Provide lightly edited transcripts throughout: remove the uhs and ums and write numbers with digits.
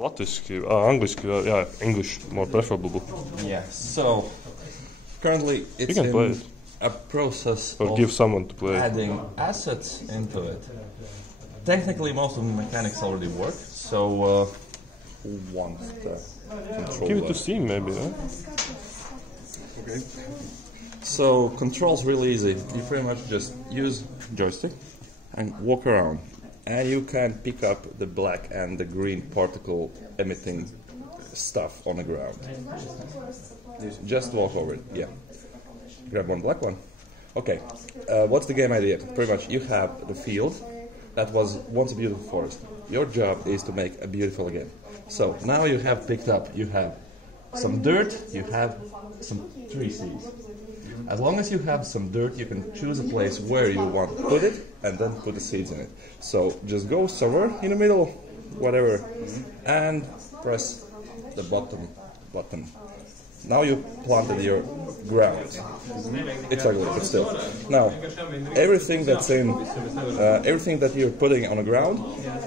Latviski, angliski, yeah, English more preferable. Yeah, so currently it's can play in it. a process Or of give someone to play. adding assets into it. Technically, most of the mechanics already work, so who wants the controller? Give it to Steam maybe, huh? Okay. So control's really easy. You pretty much just use joystick and walk around, and you can pick up the black and the green particle emitting stuff on the ground. Just walk over it. Yeah. Grab one black one. Okay. What's the game idea? Pretty much, you have the field that was once a beautiful forest. Your job is to make a beautiful again. So now you have picked up. You have some dirt. You have some tree seeds. As long as you have some dirt, you can choose a place where you want to put it and then put the seeds in it. So just go somewhere in the middle, whatever, and press the bottom button. Now you planted your ground. It's ugly, but still. Now, everything that's in, everything that you're putting on the ground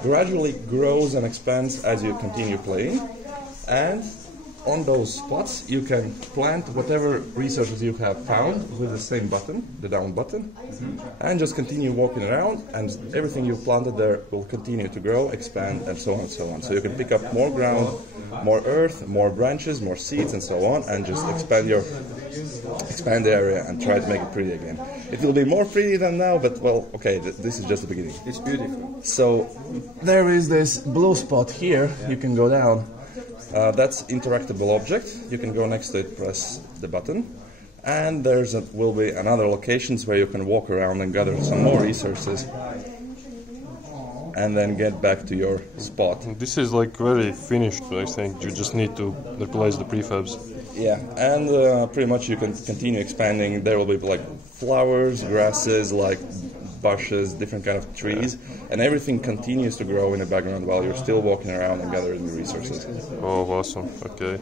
gradually grows and expands as you continue playing, and on those spots you can plant whatever resources you have found with the same button, the down button, and just continue walking around, and everything you've planted there will continue to grow, expand, and so on and so on. So you can pick up more ground, more earth, more branches, more seeds, and so on, and just expand the area and try to make it pretty again. It will be more pretty than now, but well, okay, this is just the beginning. It's beautiful. So there is this blue spot here. You can go down. That's interactable object. You can go next to it, press the button, and will be another locations where you can walk around and gather some more resources, and then get back to your spot. This is like very finished, I think. You just need to replace the prefabs. Yeah, and pretty much you can continue expanding. There will be like flowers, grasses, like bushes, different kind of trees, and everything continues to grow in the background while you're still walking around and gathering the resources. Oh, awesome. Okay.